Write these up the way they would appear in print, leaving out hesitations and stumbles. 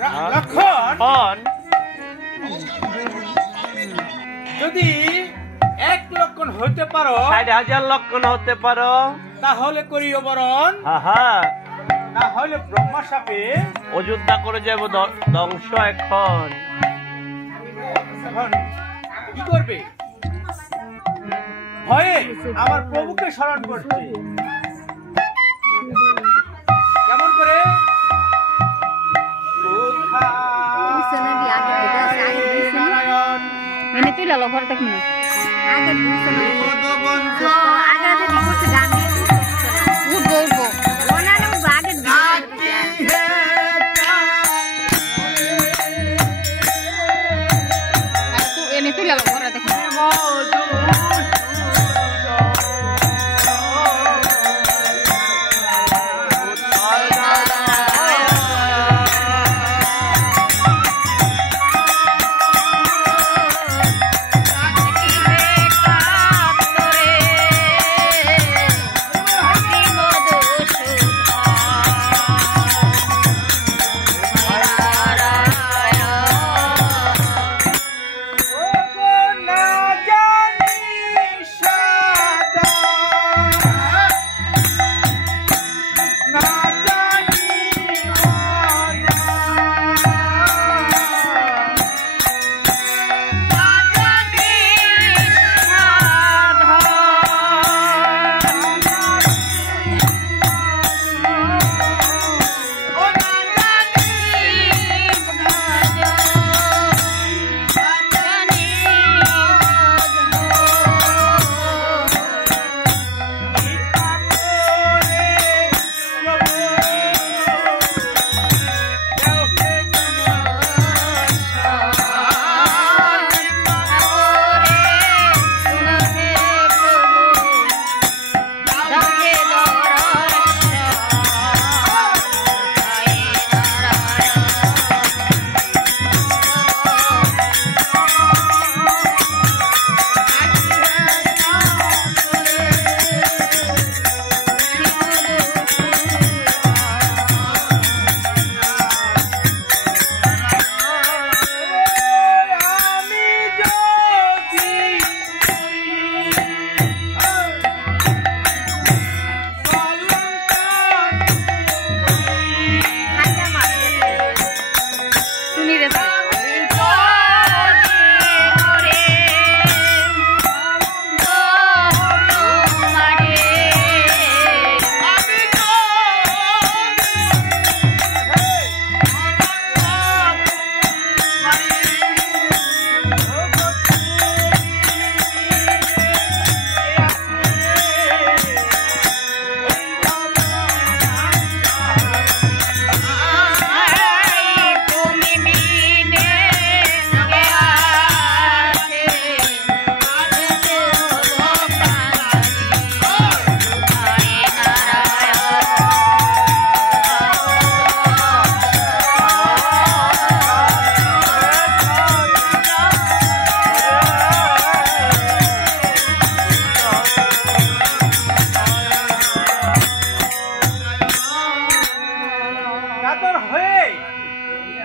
লক্ষণ যদি 1 লক্ষণ হতে পারো 60,000 লক্ষণ হতে পারো তাহলে করিও বরণ তাহলে ব্রহ্মা সাপে অযোধ্যা করে যাব ধ্বংস। এখন কি করবে? ভয়ে আমার প্রভুকে স্মরণ করছে। কেমন করে?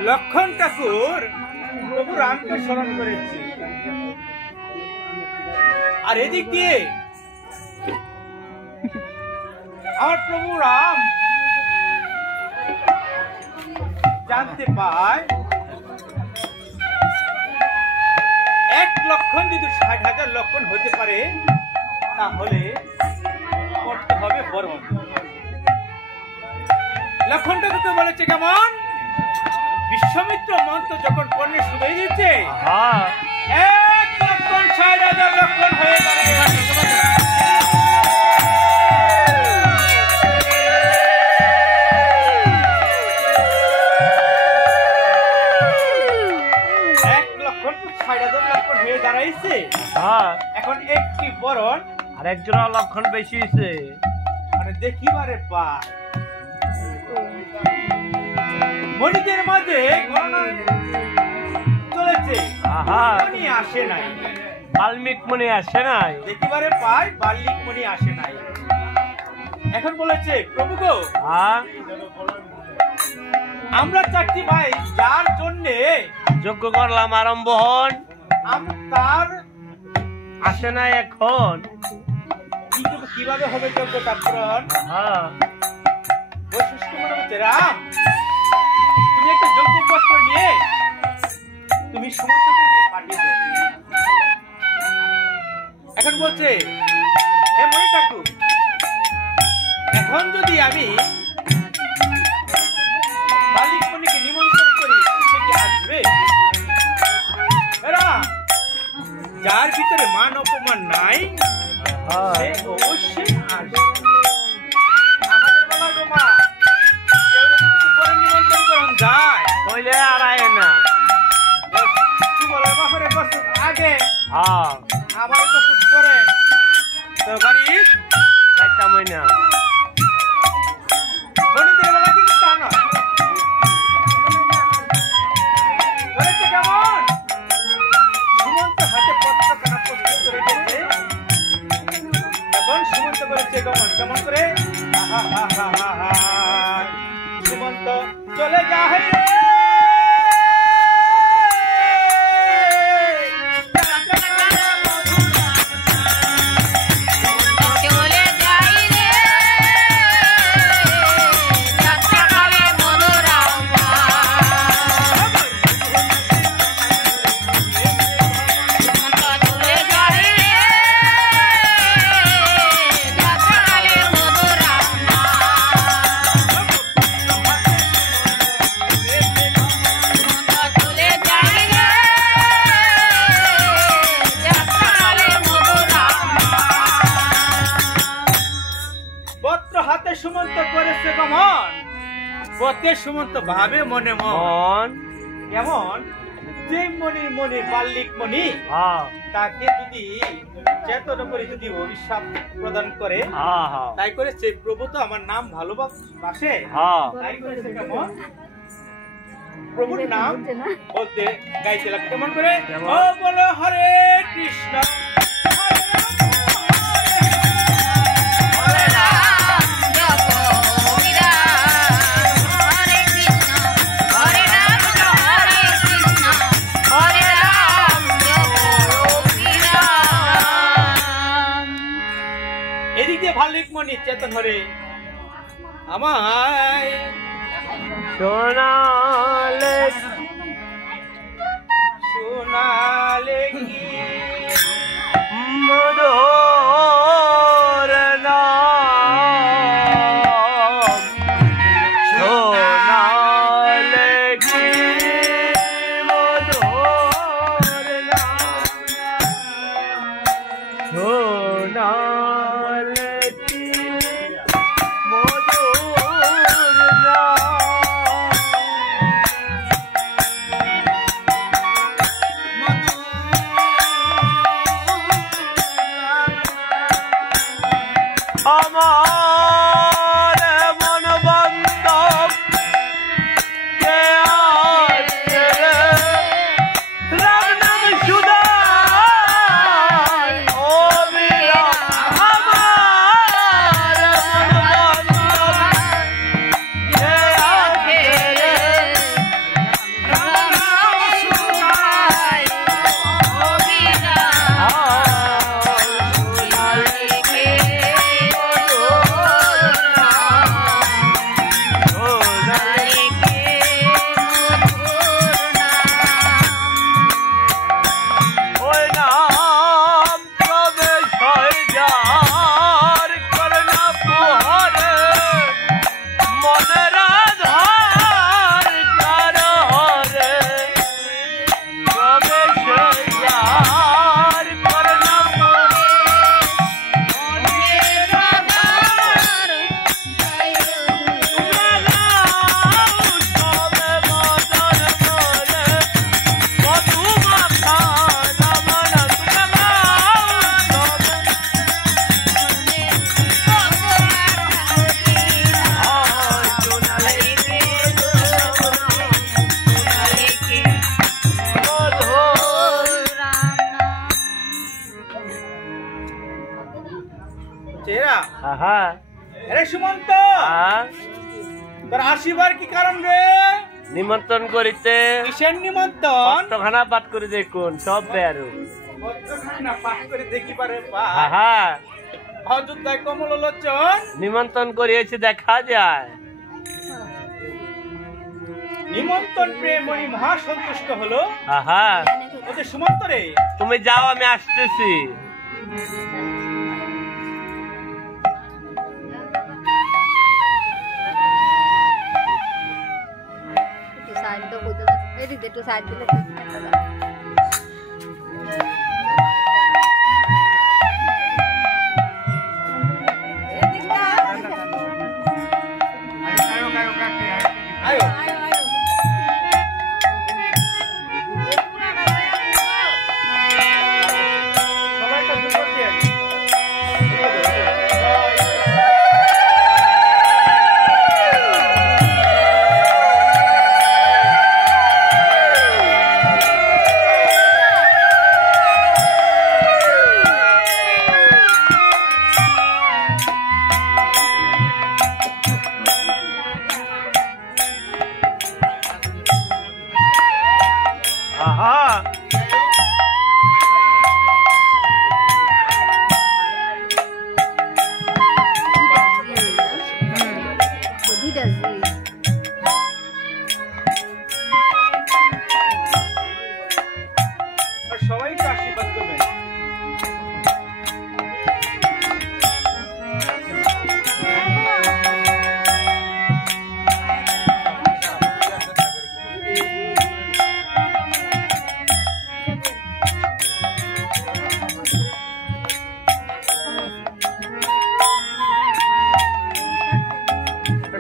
লক্ষণ ঠাকুর প্রভু রামকে স্মরণ করেছি। আর এদিক দিয়ে আমার প্রভু রাম জানতে পায় 1 লক্ষণ যদি 60,000 লক্ষণ হতে পারে তাহলে করতে হবে বরণ। লক্ষণটাকে তো বলেছে কেমন? বিশ্বমিত্র মন্ত্র যখন পড়লে শুনে দিচ্ছে 1 লক্ষণ 60,000 লক্ষণ হয়ে গেল। 1 লক্ষণ 60,000 লক্ষণ হয়ে দাঁড়াইছে। এখন একটি বরণ আর একজন লক্ষণ বেশি হয়েছে। মানে দেখিবারে পা মণিদের মাঝে গণনা চলেছে, মণি আসে নাই, বাল্মিক মণি আসে নাই, দেখিবারে পাই বাল্মিক মণি আসে নাই। এখন বলেছে প্রভু গো আমরা চারটি ভাই যার জন্যে যজ্ঞ করলাম আরম্ভ হন, তার আসে না এখন। কিন্তু কিভাবে হবে যজ্ঞটা পূরণ? হ্যাঁ, বৈশিষ্ট্য মনে হচ্ছে রাম, তুমি একটা যজ্ঞপত্র নিয়ে তুমি সমস্তকে দিয়ে পাঠিয়ে দাও। এখন বলছে, হে মণি ঠাকুর, এখন যদি আমি মালিক মণিকে নিমন্ত্রণ করি, সে কি আসবে? রাম, যার ভিতরে মান অপমান নাই সে অবশ্যই আসবে। আমাদের বেলা গো মা, কেউ যদি কিছু করে নিমন্ত্রণ করুন যায়, কইলে আর আয় না। তোমার বাপরে বছর আগে হ্যাঁ, আমার বছর পরে তোর বাড়ি যাইতাম না। মনিদের বেলা কিন্তু তা নয়। বলেছে কেমন? সুমন্ত হাতে পত্রখানা প্রস্তুত করে দিয়েছে। এখন সুমন্ত বলেছে কেমন কেমন করে, আহা হা হা হা হা, সুমন্ত চলে যায় রে। সুমন্ত করেছে কেমন? প্রত্যেক সুমন্ত ভাবে মনে মন কেমন যে মনির মনির বাল্লিক মণি তাকে যদি চেতন করে যদি অভিশাপ প্রদান করে, তাই করে সে প্রভু তো আমার নাম ভালোবাসে, তাই করেছে কেমন প্রভুর নাম বলতে গাইতে লাগে কেমন করে, ও বলো হরে কৃষ্ণ ভাল্লিক মণি চেতন হরে আমায় শোনালে কি মধুর নাম, শোনালে কি মধুর নাম, শোনালে আমার মন বান্ধব কে আছে রাম নাম সুদাই অবিরাম, আমার মন বান্ধব কে আছে রাম নাম সুদাই সুমন্ত তোর আসিবার কি কারণ রে? নিমন্ত্রণ করিতে। কিসের নিমন্ত্রণ? পত্রখানা পাঠ করে দেখুন, সব বেরো। পত্রখানা পাঠ করে দেখি পারে পা। হ্যাঁ, অযোধ্যায় কমলোচন নিমন্ত্রণ করিয়েছি, দেখা যায়। নিমন্ত্রণ পেয়ে মনি মহা সন্তুষ্ট হলো। হ্যাঁ, ওদের সুমন্ত রে, তুমি যাও, আমি আসতেছি। আয়ো সবাইটা দুপুর দিয়ে সবাইকে আশীর্বাদ করবেন।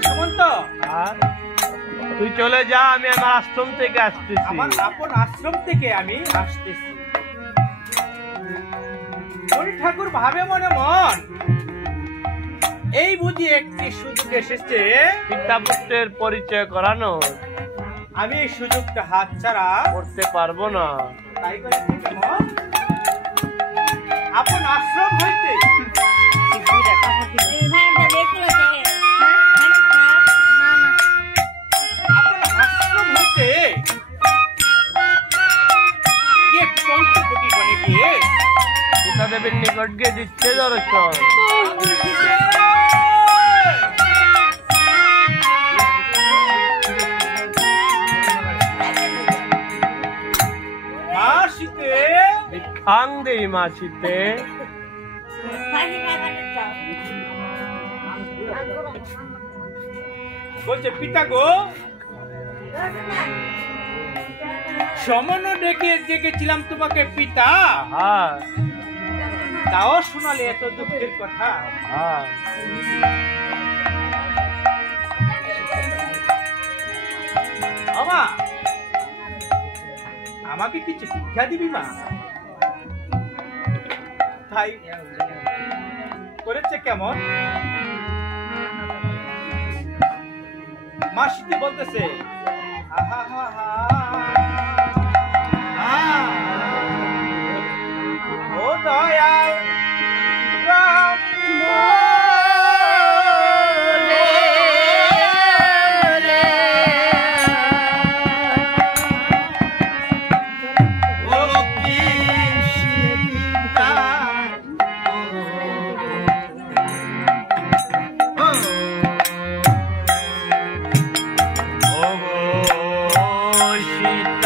সুমন্ত, তুই চলে যা, আমি আমার আশ্রম থেকে আসতেছি। আমার আপন আশ্রম থেকে আমি আসতেছি। হরি ঠাকুর ভাবে মনে মন, এই বুঝি একটি সুযোগ এসেছে পিতা পুত্রের পরিচয় করানো। আমি এই সুযোগটা হাতছাড়া করতে পারবো না। তাই করে মন আপন আশ্রম হইতে আপন আশ্রম হইতে গিয়ে পঞ্চবটি বনে গিয়ে পিতা দেবীর নিকট গিয়ে দিচ্ছে দর্শন। মাসিতে ভিক্ষাং দেই মাসিতে। বলছে পিতা গো, সামান্য ডেকেছিলাম তোমাকে পিতা, তাও শোনালে এত দুঃখের কথা। আমা, আমাকে কিছু শিক্ষা দিবি মা? তাই করেছে কেমন? মাসিতে বলতেছে ও দয়াল রাম সীতা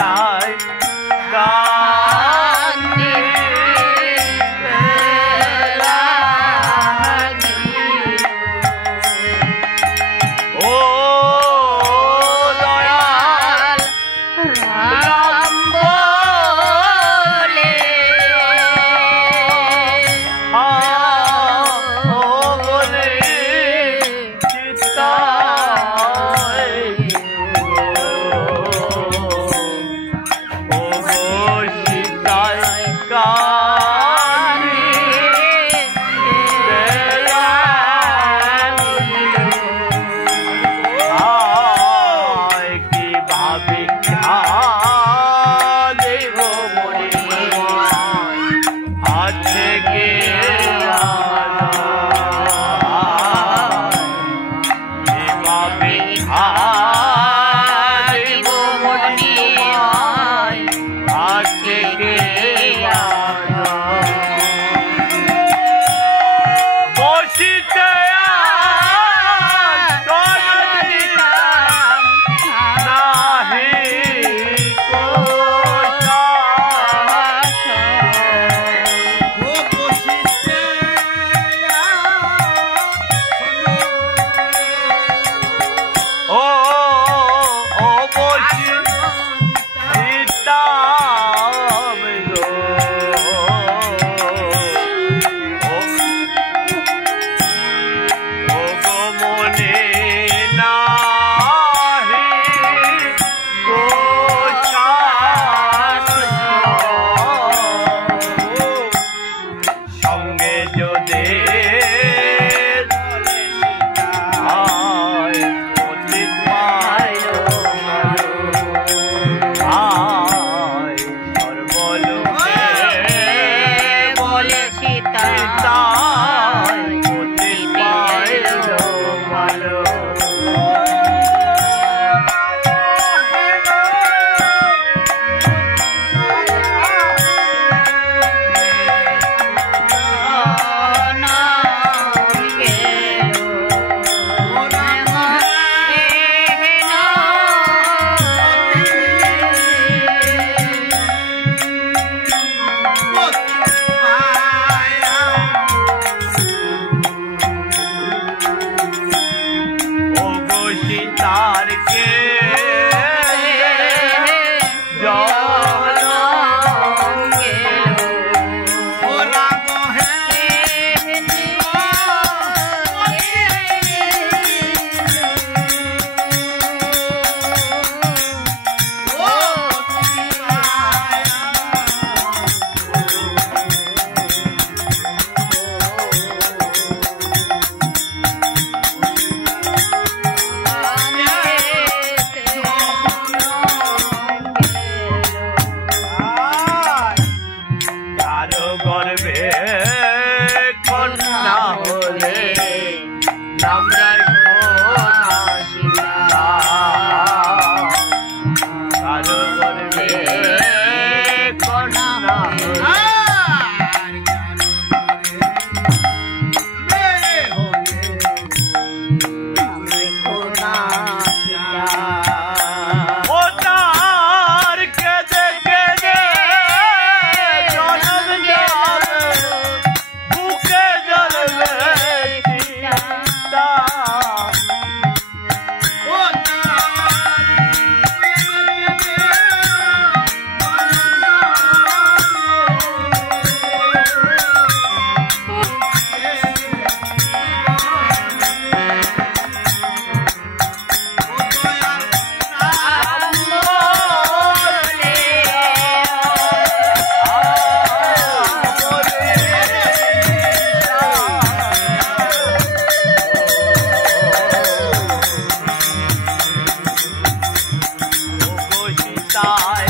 তাই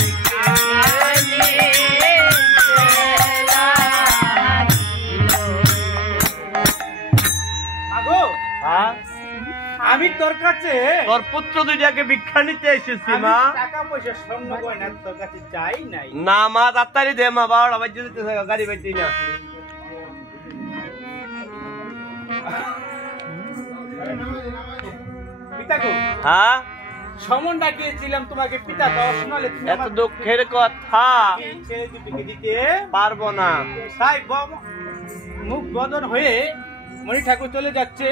আমি তোর কাছে তোর পুত্র দুইটাকে ভিক্ষা নিতে এসেছি মা। টাকা পয়সা স্বর্ণ গয়না তোর কাছে চাই নাই। না মা তাড়াতাড়ি দে মা, 12টা বাজে দিতে গাড়ি বাজতে না। পিতা গো, হ্যাঁ সমন ডাকিয়েছিলাম তোমাকে, পিতা তো শোনালে তুমি এত দুঃখের কথা ছেলে দুটিকে দিতে পারবো না। তাই মুখ বদন হয়ে মণি ঠাকুর চলে যাচ্ছে।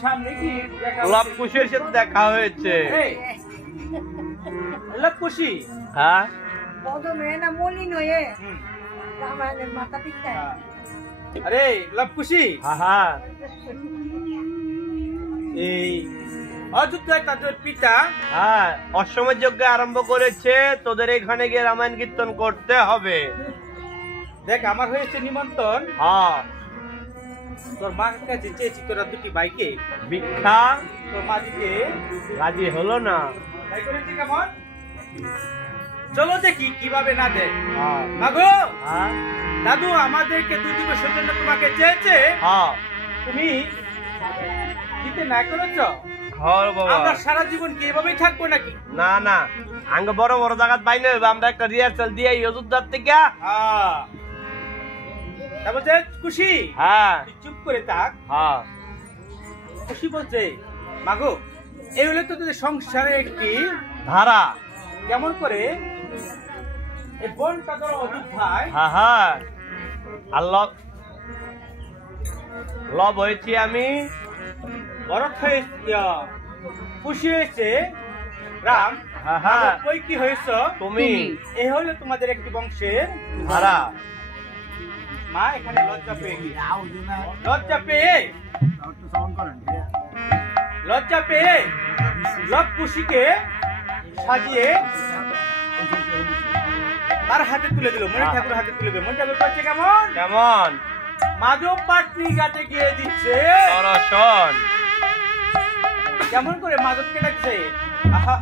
সামনে কি লব কুশির সাথে দেখা হয়েছে। লব কুশি, হ্যাঁ আরে লব কুশি, হ্যাঁ এই অযোধ্যায় তাদের পিতা হ্যাঁ অশ্বমেধ যজ্ঞ আরম্ভ করেছে, তোদের এখানে গিয়ে রামায়ণ কীর্তন করতে হবে। দেখ আমার হয়েছে নিমন্ত্রণ, হ্যাঁ তোর মার কাছে চেয়েছি তোরা দুটি ভাইকে ভিক্ষা, তোর মা দিকে রাজি হলো না। তাই করেছে কেমন? চলো দেখি কিভাবে না দেয়। হ্যাঁ মাগো, হ্যাঁ দাদু আমাদেরকে 2 দিবসের জন্য তোমাকে চেয়েছে, হ্যাঁ তুমি দিতে না করেছ। ঘর বাবা আমরা সারা জীবন কি এভাবেই থাকবো নাকি? না না, আঙ্গ বড় বড় জায়গা পাইলে আমরা একটা রিহার্সাল দিয়ে অযোধ্যার থেকে। তারপর যে খুশি, হ্যাঁ তুই চুপ করে থাক। হ্যাঁ খুশি বলছে, মাগো এই হলে তো তোদের সংসারে একটি ধারা। কেমন করে এই বনটা ধরো অযোধ্যায়, হ্যাঁ হ্যাঁ আল্লাহ লব হয়েছি আমি, ভরত হয়েছে, খুশি হয়েছে রাম, হ্যাঁ হ্যাঁ কই কি হয়েছ তুমি। এই হলো তোমাদের একটি বংশের ধারা। মা এখানে লজ্জা পেয়ে গেছে। লজ্জা পেয়ে লব খুশিকে সাজিয়ে তার হাতে তুলে দিল, মণি ঠাকুর হাতে তুলে দিল। মণি ঠাকুর করছে কেমন কেমন মাধব পাটনি ঘাটে গিয়ে দিচ্ছে দর্শন। কেমন করে মাধবকে ডাকছে, আহা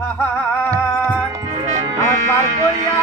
আমার পার করিয়া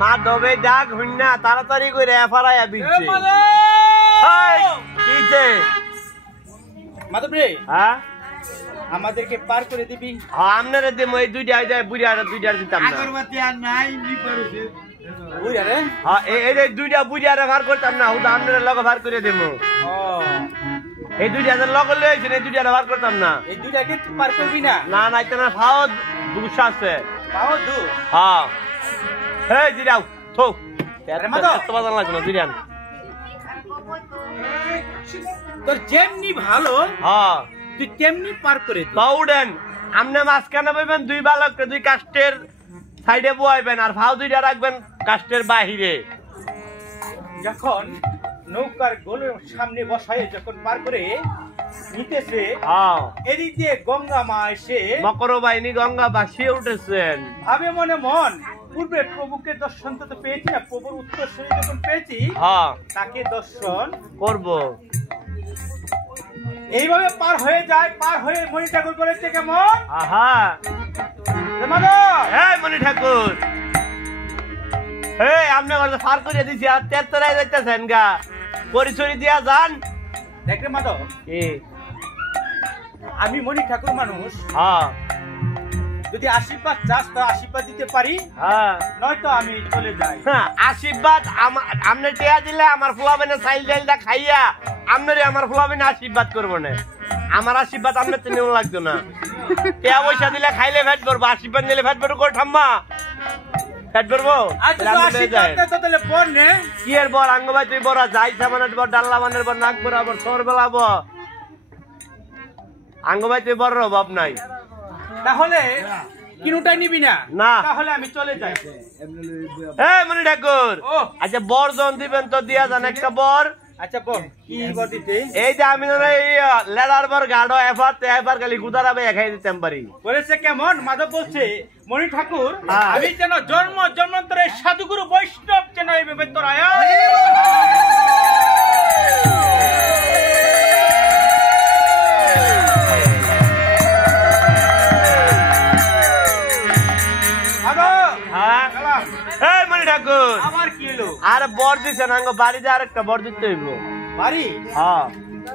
মাধবে ডাক হইন না তাড়াতাড়ি করে এফারাইয়া বিচ্ছে কিছে মাধব রে হ্যাঁ আমাদেরকে পার করে দিবি আপনারা দিম ওই দুইটা বুড়িয়ার দুইটা দিতাম না আগরবাতি আর নাই নি পারছে বুঝা রে হ্যাঁ এই যে দুইটা বুড়িয়ারে ভার করতাম না হুদা আপনারা লগে ভার করে দেবো ও এই দুইটা লগে লইছেন এই দুইটা ভার করতাম না এই দুইটাকে তুই পার করবি না না না এটা না ফাও দুশ আছে পাও দু হ্যাঁ এই দিরাও থো আরে মাধব। এত বাজার লাগবে না দিরান তোর যেমনি ভালো হ্যাঁ তুই তেমনি পার করে দে বাউডেন আমনে মাঝখানে বইবেন দুই বালককে দুই কাস্টের সাইডে বইবেন আর ফাও দুইটা রাখবেন কাস্টের বাহিরে যখন নৌকার গোলের সামনে বসায় যখন পার করে নিতেছে হ্যাঁ এদিক দিয়ে গঙ্গা মা এসে মকর বাহিনী গঙ্গা ভাসিয়ে উঠেছেন ভাবে মনে মন পূর্বে প্রভুকে দর্শন তো পেয়েছি না প্রভুর উত্তরসূরি যখন পেয়েছি হ্যাঁ তাকে দর্শন করব এইভাবে পার হয়ে যায় পার হয়ে মণি ঠাকুর করেছে কেমন আহা রে মাধব, এই মনি ঠাকুর এই আপনি কথা ফার করে দিছি আর তেতরাই যাইতেছেন গা পরিচয় দিয়া যান দেখ রে মাধব কি আমি মণি ঠাকুর মানুষ হ্যাঁ যদি আশীর্বাদ চাস তো আশীর্বাদ দিতে পারি হ্যাঁ নয়তো আমি চলে যাই হ্যাঁ, আশীর্বাদ আমনে টিয়া দিলে আমার ফুলাবেনে চাইল ডাইলটা খাইয়া আমনে আমার ফুলাবেনে আশীর্বাদ করবো না আমার আশীর্বাদ আমনে তো নেওয়া লাগতো না টিয়া পয়সা দিলে খাইলে ফ্যাট করবো আশীর্বাদ নিলে ফ্যাট করবো করে ঠাম্মা ফ্যাট করবো আচ্ছা তো আশীর্বাদ দে তো তাহলে বল নে কি এর বর আঙ্গ ভাই তুই বড় যাই সামানের বর ডাল্লা মানের বর নাক বরাবর সর বেলাবো আঙ্গ ভাই তুই বড় অভাব নাই তাহলে কিনুটাই নিবি না না। তাহলে আমি চলে যাই এই মনি ঠাকুর ও। আচ্ছা বর জন দিবেন তো দিয়া যান একটা বর আচ্ছা বল কি বল দিতে এই যে আমি ধরো এই লেদার বর গাড়ো এফার খালি গুদারা ভাই খাই দিতাম পারি বলেছে কেমন মাধব বলছে মণি ঠাকুর হ্যাঁ। আমি যেন জন্মান্তরে সাধুগুরু বৈষ্ণব যেন এইভাবে তোরায় হ্যাঁ এই মনি ঠাকুর আমার কি এলো আর বর দিছেন আঙ্গ বাড়িতে আর একটা বর দিতে হইব বাড়ি হ্যাঁ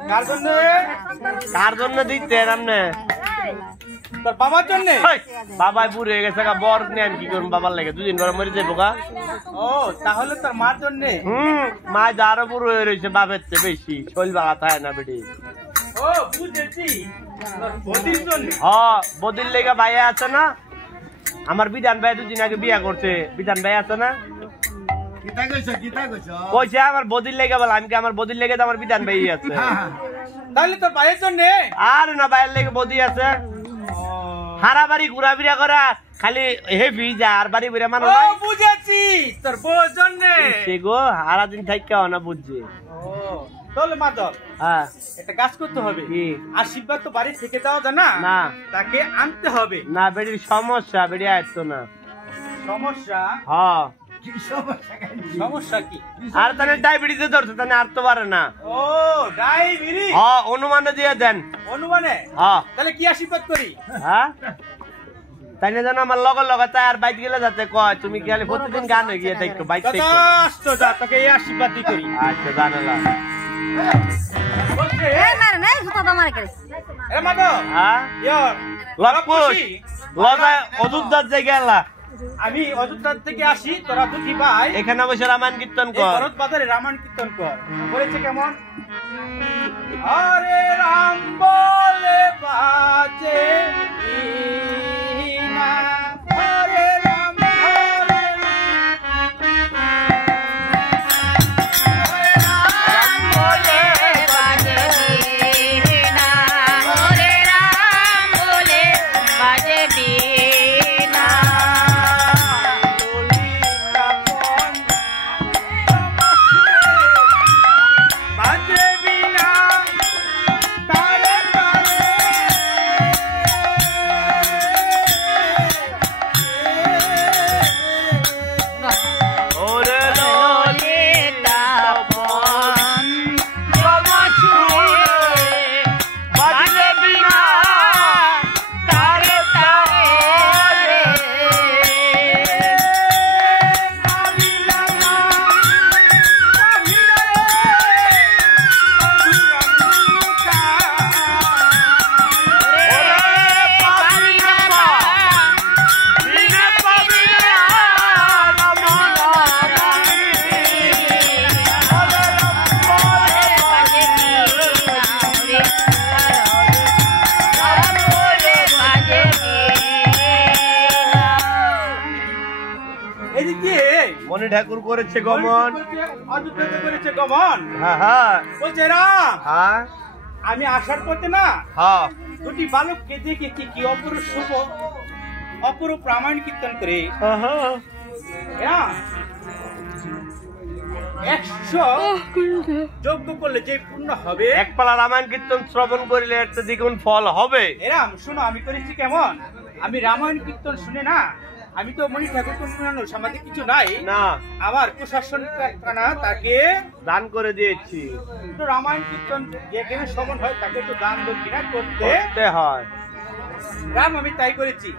কার জন্য কার জন্য দিতে আপনি তোর বাবার জন্য বাবাই বুড়ো হয়ে গেছে বর নিয়ে আমি কি করবো বাবার লাগে দুদিন পরে মরে যাবো গা ও তাহলে তোর মার জন্য মা যা আরো বুড়ো হয়ে রয়েছে বাপের চেয়ে বেশি শৈল বাগা থাকে না বেটি ও বুঝেছি তোর বদির জন্য হ্যাঁ বদির লেগে ভাইয়া আছে না আমার বিধান ভাই দুদিন আগে বিয়া করছে বিধান ভাই আছে না কিতা কইছো কইছে আমার বদির লেগে বল আমি কি আমার বদির লেগে তো আমার বিধান ভাই আছে তাহলে তোর ভাইয়ের জন্য আর না ভাইয়ের লেগে বদি আছে হারা বাড়ি ঘুরা ফিরা করা খালি হেভি যা আর বাড়ি ঘুরে মানুষ ও বুঝেছি তোর বউর জন্য সে গো হারা দিন থাইকা না বুঝছে ও তাহলে মাধব হ্যাঁ একটা কাজ করতে হবে কি? আশীর্বাদ তো বাড়ি থেকে দেওয়া যায় না না। তাকে আনতে হবে না বেটির সমস্যা বেটি আসতো না সমস্যা হ্যাঁ কি সমস্যা সমস্যা কি আর তাহলে ডায়াবেটিসে ধরছে তাহলে আর তো পারে না ও ডায়াবেটিস হ্যাঁ অনুমানে দিয়ে দেন অনুমানে হ্যাঁ তাহলে কি আশীর্বাদ করি হ্যাঁ তাই না জানো আমার লগর লগর তাই আর বাইক গেলে যাতে কয় তুমি খালি প্রতিদিন গান হয়ে গিয়ে দেখো বাইক থেকে যথেষ্ট যা তোকে এই আশীর্বাদ করি আচ্ছা জানালা বলছে এই মারে নাই জুতা দামার করে এ মাধব হ্যাঁ ইয়র লক্ষপুর খুশি? লগায় অযোধ্যার জায়গা আমি অযোধ্যা থেকে আসি তোরা দুটি ভাই এখানে বসে রামায়ণ কীর্তন এই কর ভরত বাজারে রামায়ণ কীর্তন কর বলেছে কেমন হরে রাম বলে বাজে বীণা, হরে রাম হরে রাম বলে বাজে বিনা ওরে রাম বলে বাজে বিনা ললিতা পন বাজে বীণা, তারে তারে মনি ঠাকুর করেছে গমন। অযোধ্যাতে করেছে গমন। হ্যাঁ হ্যাঁ বলছে রাম, হ্যাঁ আমি আসার পথে না হ্যাঁ দুটি বালককে দেখেছি কি অপরূপ শুভ অপরূপ রামায়ণ কীর্তন করে। রাম 100 যজ্ঞ করলে যে পূর্ণ হবে, এক পালা রামায়ণ কীর্তন শ্রবণ করিলে এর তো দ্বিগুণ ফল হবে। এরাম শোনো আমি করেছি কেমন, আমি রামায়ণ কীর্তন শুনে না, আমি তো মনি ঠাকুর কোনো সমাজে কিছু নাই না, আমার প্রশাসন কারখানা তাকে দান করে দিয়েছি। তো রামায়ণ কীর্তন যেখানে শ্রবণ হয় তাকে তো দান দক্ষিণা করতে করতে হয়। রাম আমি তাই করেছি।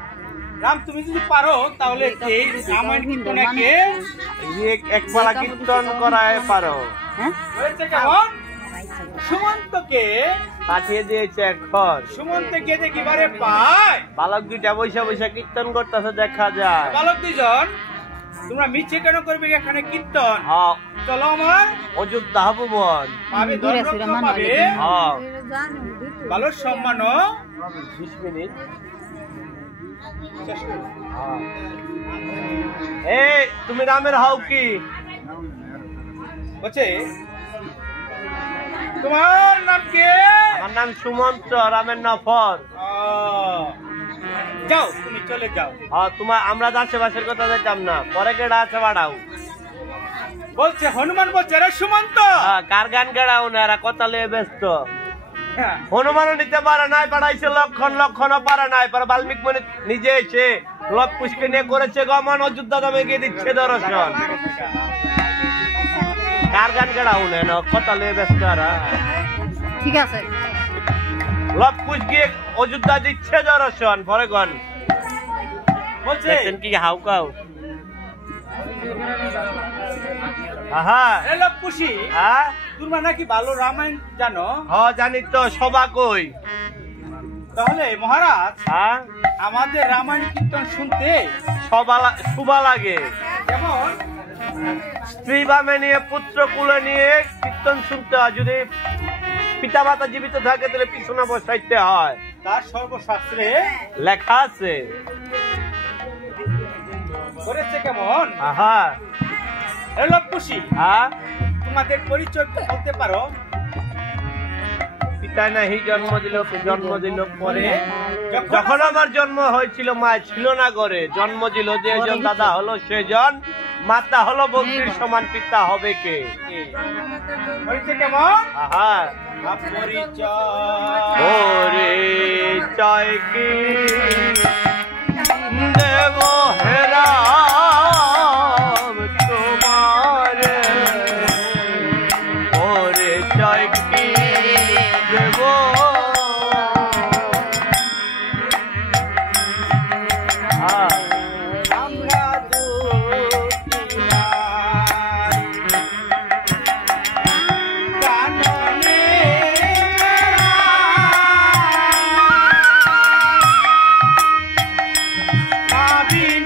রাম তুমি যদি পারো তাহলে এই রামায়ণ কীর্তনকে এক পালা কীর্তন করায় পারো। হয়েছে কেমন, সুমন্তকে পাঠিয়ে দিয়েছে এখন। সুমন্তকে দেখিবারে পায়, বালক দুইটা বৈশা বৈশা কীর্তন করতেছে দেখা যায়। বালক দুইজন তোমরা মিছে কেন করবে এখানে কীর্তন, হ্যাঁ চলো আমার অযোধ্যা ভুবন পাবে ধর্মরক্ষা পাবে, হ্যাঁ ভালো সম্মান 20 মিনিট। এই তুমি রামের হাও কি বলছে তোমার নাম কি? আমার নাম সুমন্ত, রামের নফর। যাও তুমি চলে যাও। হ্যাঁ তোমার আমরা আশেপাশের কথা দেখতাম না, পরে কেডা আছে বাড়াও। বলছে হনুমান বলছে রে সুমন্ত, কার গান গেড়াও না, এরা কথা লিয়ে ব্যস্ত। হ্যাঁ, হনুমানও নিতে পারে নাই, পাঠাইছে লক্ষণ, লক্ষণও পারে নাই, পরে বাল্মীকি মুনি নিজে এসে লব পুষ্কে নিয়ে করেছে গমন, অযোধ্যা দামে গিয়ে দিচ্ছে দর্শন। কার গান গেড়াও না, কথা লিয়ে ব্যস্ত এরা। ঠিক আছে, লব পুষ গিয়ে অযোধ্যা দিচ্ছে দর্শন, পরে গন বলছে দেখছেন কি হাউকাও। হ্যাঁ এলো পুষি হ্যাঁ তোমরা নাকি ভালো রামায়ণ জানো, হ্যাঁ জানি তো, সবা কই। তাহলে মহারাজ হ্যাঁ আমাদের রামায়ণ কীর্তন শুনতে শুভা লাগে। যেমন স্ত্রী বামে নিয়ে পুত্র কুলে নিয়ে কীর্তন শুনতে হয়, যদি পিতা মাতা জীবিত থাকে তাহলে পিছনে বসাইতে হয়, তার সর্বশাস্ত্রে লেখা আছে। করেছে কেমন, হ্যাঁ এলো পুষি হ্যাঁ তোমাদের পরিচয় বলতে পারো। পিতা নাহি জন্ম দিল পরে, যখন যখন আমার জন্ম হয়েছিল মা ছিল না ঘরে, জন্ম দিল যেজন দাদা হলো সেজন, মাতা হলো বক্তির সমান, পিতা হবে কে। হয়েছে কেমন, হ্যাঁ পরিচয় পরিচয় কি দেব হেরা তোমার, পরিচয় কি দেব আমরা কাননে ভাবিনি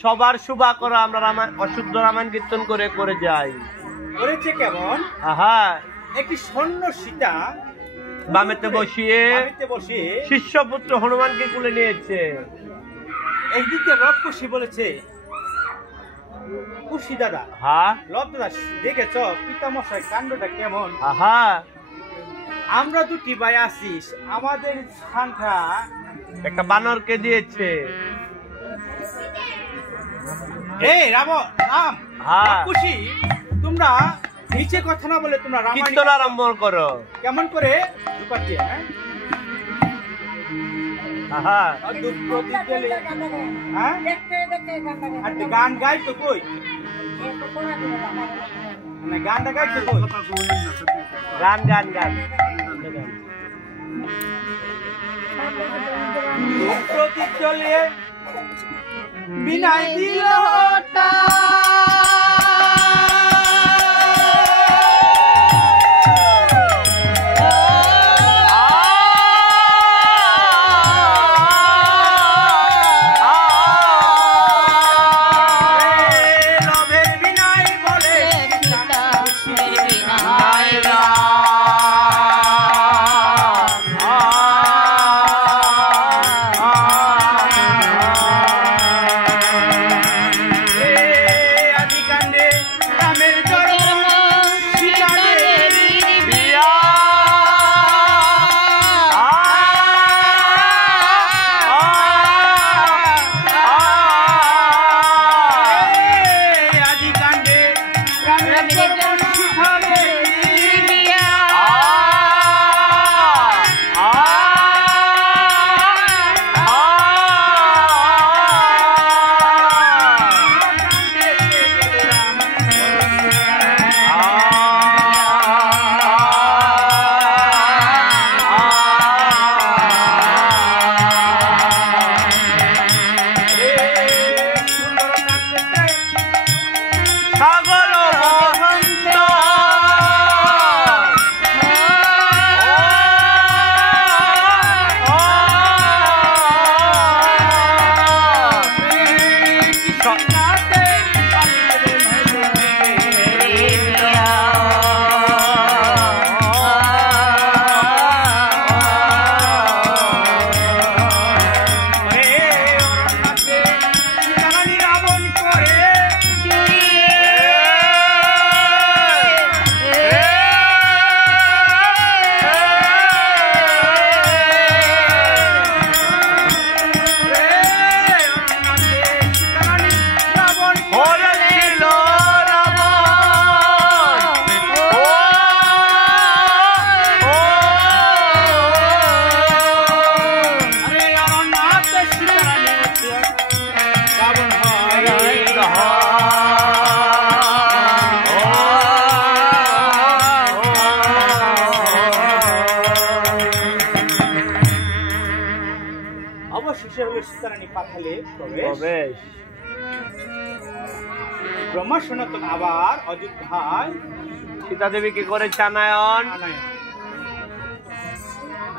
সবার শুভা করো, আমরা অশুদ্ধ রামায়ণ কীর্তন করে করে যাই। করেছে কেমন? আহা, একটি স্বর্ণ সীতা বামেতে বসিয়ে বসিয়ে শিষ্যপুত্র হনুমানকে কুলে নিয়েছে। একদিকে রক্তসী বলেছে, কুশি দাদা, হ্যাঁ লব দাদা, দেখেছ পিতামশাই কাণ্ডটা কেমন? আহা, আমরা দুটি ভাই আছিস, আমাদের স্থানটা একটা বানরকে দিয়েছে। এই রাবণ রাম, হ্যাঁ, খুশি তোমরা নিচে কথা না বলে তোমরা রামায়ণ কীর্তন আরম্ভ করো। কেমন করে ঢুকাচ্ছি? হ্যাঁ, আহা, আর দুঃখ দিলে, হ্যাঁ, আর গান গাই তো কই, না গানটা গাই তো কই, গান গান গান। প্রদীপ জ্বলিয়ে বিনাই দিল ব্রহ্মা সনাতন আবার অযোধ্যায় সীতা দেবীকে করেছে আনায়ন।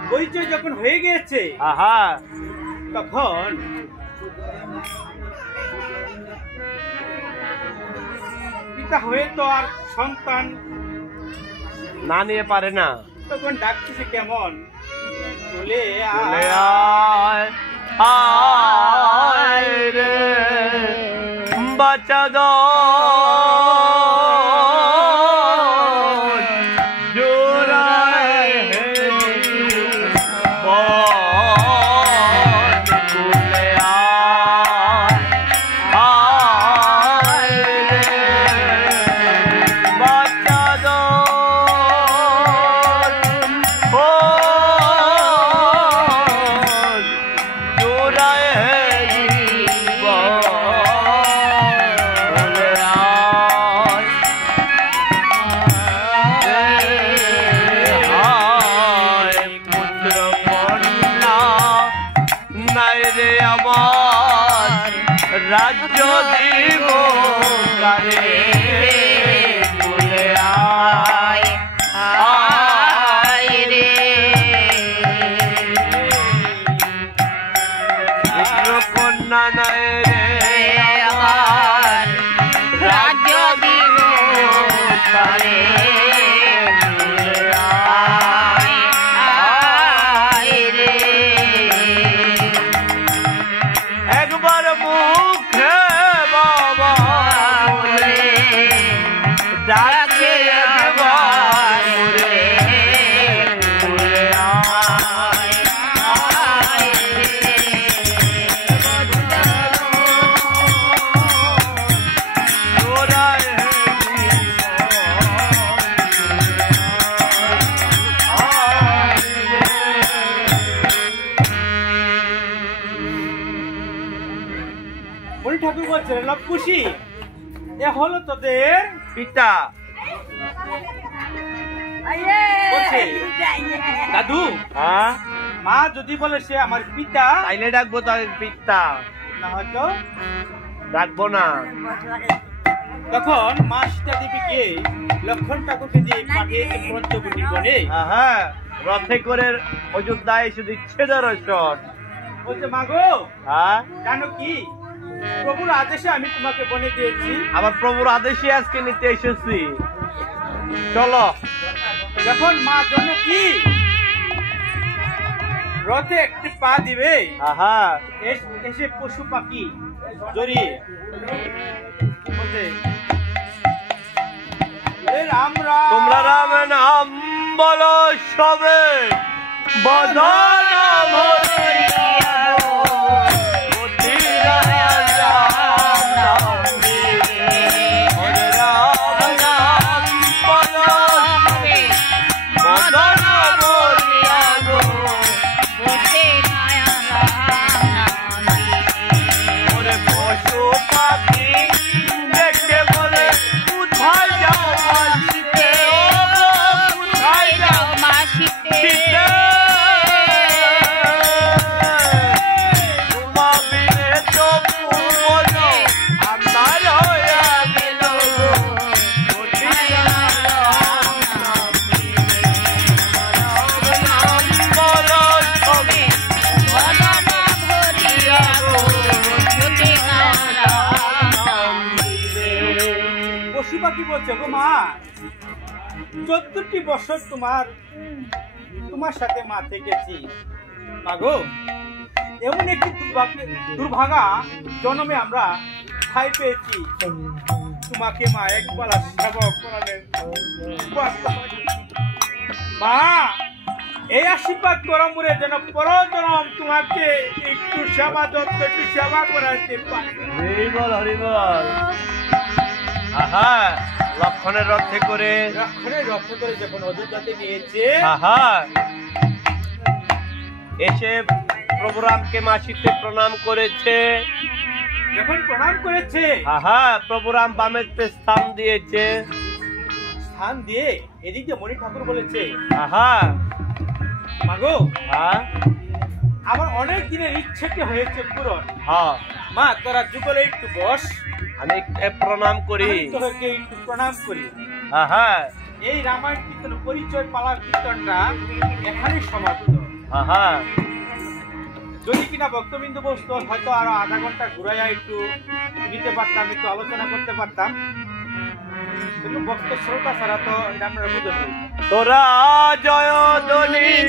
পরিচয় যখন হয়ে গিয়েছে, আহা, তখন পিতা হয়ে তো আর সন্তান না নিয়ে পারে না, তখন ডাকতেছে কেমন, চলে আয় আয় রে বাঁচা দো রাজ্য দিব কারে বলে আয় আয় রে পুত্র কন্যা নাই রে বছরের লবকুশি এ হলো তোদের পিতা। বলছে, দাদু হ্যাঁ, মা যদি বলে সে আমার পিতা তাইলে ডাকবো তাদের পিতা, না হয়তো ডাকবো না। তখন মা সীতা দেবীকে লক্ষণ ঠাকুরকে দিয়ে পাঠিয়েছে পঞ্চবটী বনে। হ্যাঁ, রথে করে অযোধ্যায় এসে দিচ্ছে দর্শন। বলছে মা গো, হ্যাঁ, জানো কি প্রভুর আদেশে আমি তোমাকে বনে দিয়েছি। আমার প্রভুর আদেশে আজকে নিতে এসেছি, চলো। যখন মা জন্য কি রথে একটি পা দিবে, হ্যাঁ, এসে পশু পাখি জড়িয়ে বলছে, এ রাম রাম, তোমরা রাম নাম বলো সবে, বদন ভরিয়া অতি রাম নাম দিবে। ওরে রাম নাম বলো সবে, বদন ভরিয়া গো। ওরে পশু পাখি দেখে বলে কোথায় যাও মাসিতে, ও গো, কোথায় যাও মাসিতে। তোমা বিনে তো পূর্বজ আন্ধার হইয়া গেল গো। কোথায় রাম নাম দিবে, রাম নাম বলো সবে, বদন ভরিয়া গো। পশু পাখি বলছে, গো মা 14টি বছর তোমার সাথে মা থেকেছি। মা গো, এমন একটি দুর্ভাগা জন্মে আমরা ঠাই পেয়েছি, তোমাকে মা একবার সেবা করালেন। মা, এই আশীর্বাদ করো মুরে যেন পরজনম তোমাকে একটু সেবা যত্ন একটু সেবা করাতে পারি। হরিবল হরিবল। আহা, লক্ষণের রথে করে রক্ষা করে যখন অযোধ্যাতে নিয়েছে, আহা, এসে প্রভু রামকে মাসিতে প্রণাম করেছে। যখন প্রণাম করেছে, আহা, প্রভু রাম বামেতে স্থান দিয়েছে। স্থান দিয়ে এদিকে মণি ঠাকুর বলেছে, আহা, মাগো হ্যাঁ, আমার অনেক দিনের ইচ্ছেটি হয়েছে পূরণ। হ্যাঁ, মা, তোরা যুগলে একটু বস, আমি প্রণাম করি। আমি তোকে একটু প্রণাম করি। আহা, এই রামায়ণ কীর্তন পরিচয় পালা কীর্তনটা এখানেই সমাপ্ত। আহা, যদি কিনা ভক্তবিন্দু বসতো হয়তো আরো আধা ঘন্টা ঘুরাইয়া একটু নিতে পারতাম, একটু আলোচনা করতে পারতাম, কিন্তু ভক্ত শ্রোতা ছাড়া তো এটা আমরা বুঝতে পারি। তোরা জয় দলিল